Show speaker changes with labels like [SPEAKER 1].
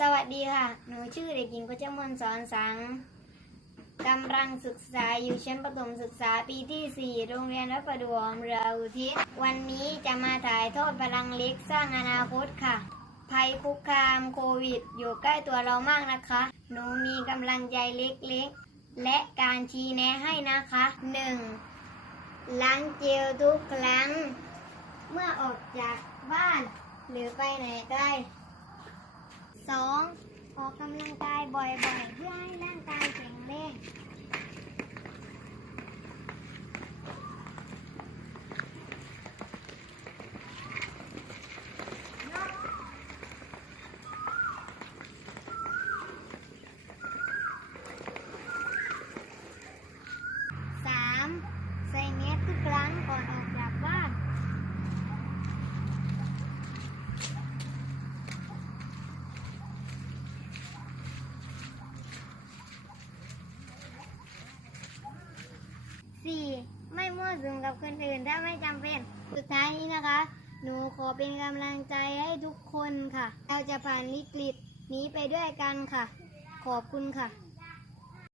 [SPEAKER 1] สวัสดีค่ะ หนูชื่อเด็กหญิงกัจจมนสอนสัง กำลังศึกษาอยู่ชั้นประถมศึกษาปีที่ 4 โรงเรียนวัดประดวมเรืออุทิศ วันนี้จะมาถ่ายทอดพลังเล็กสร้างอนาคตค่ะ ภัยคุกคามโควิด อยู่ใกล้ตัวเรามากนะคะ หนูมีกำลังใจเล็กๆ และการชี้แนะให้นะคะ 1. ล้างเจลทุกครั้ง เมื่อออกจากบ้าน หรือไปไหนไกล สองออกกำลังกายบ่อยๆ เพื่อให้ร่างกายแข็งแรงสามใส่เมสทุกครั้งก่อนออกจาก บ้านสี่ไม่มั่วสุมกับคนอื่นถ้าไม่จำเป็น สุดท้ายนี้นะคะ หนูขอเป็นกำลังใจให้ทุกคนค่ะ เราจะผ่านวิกฤตนี้ไปด้วยกันค่ะ ขอบคุณค่ะ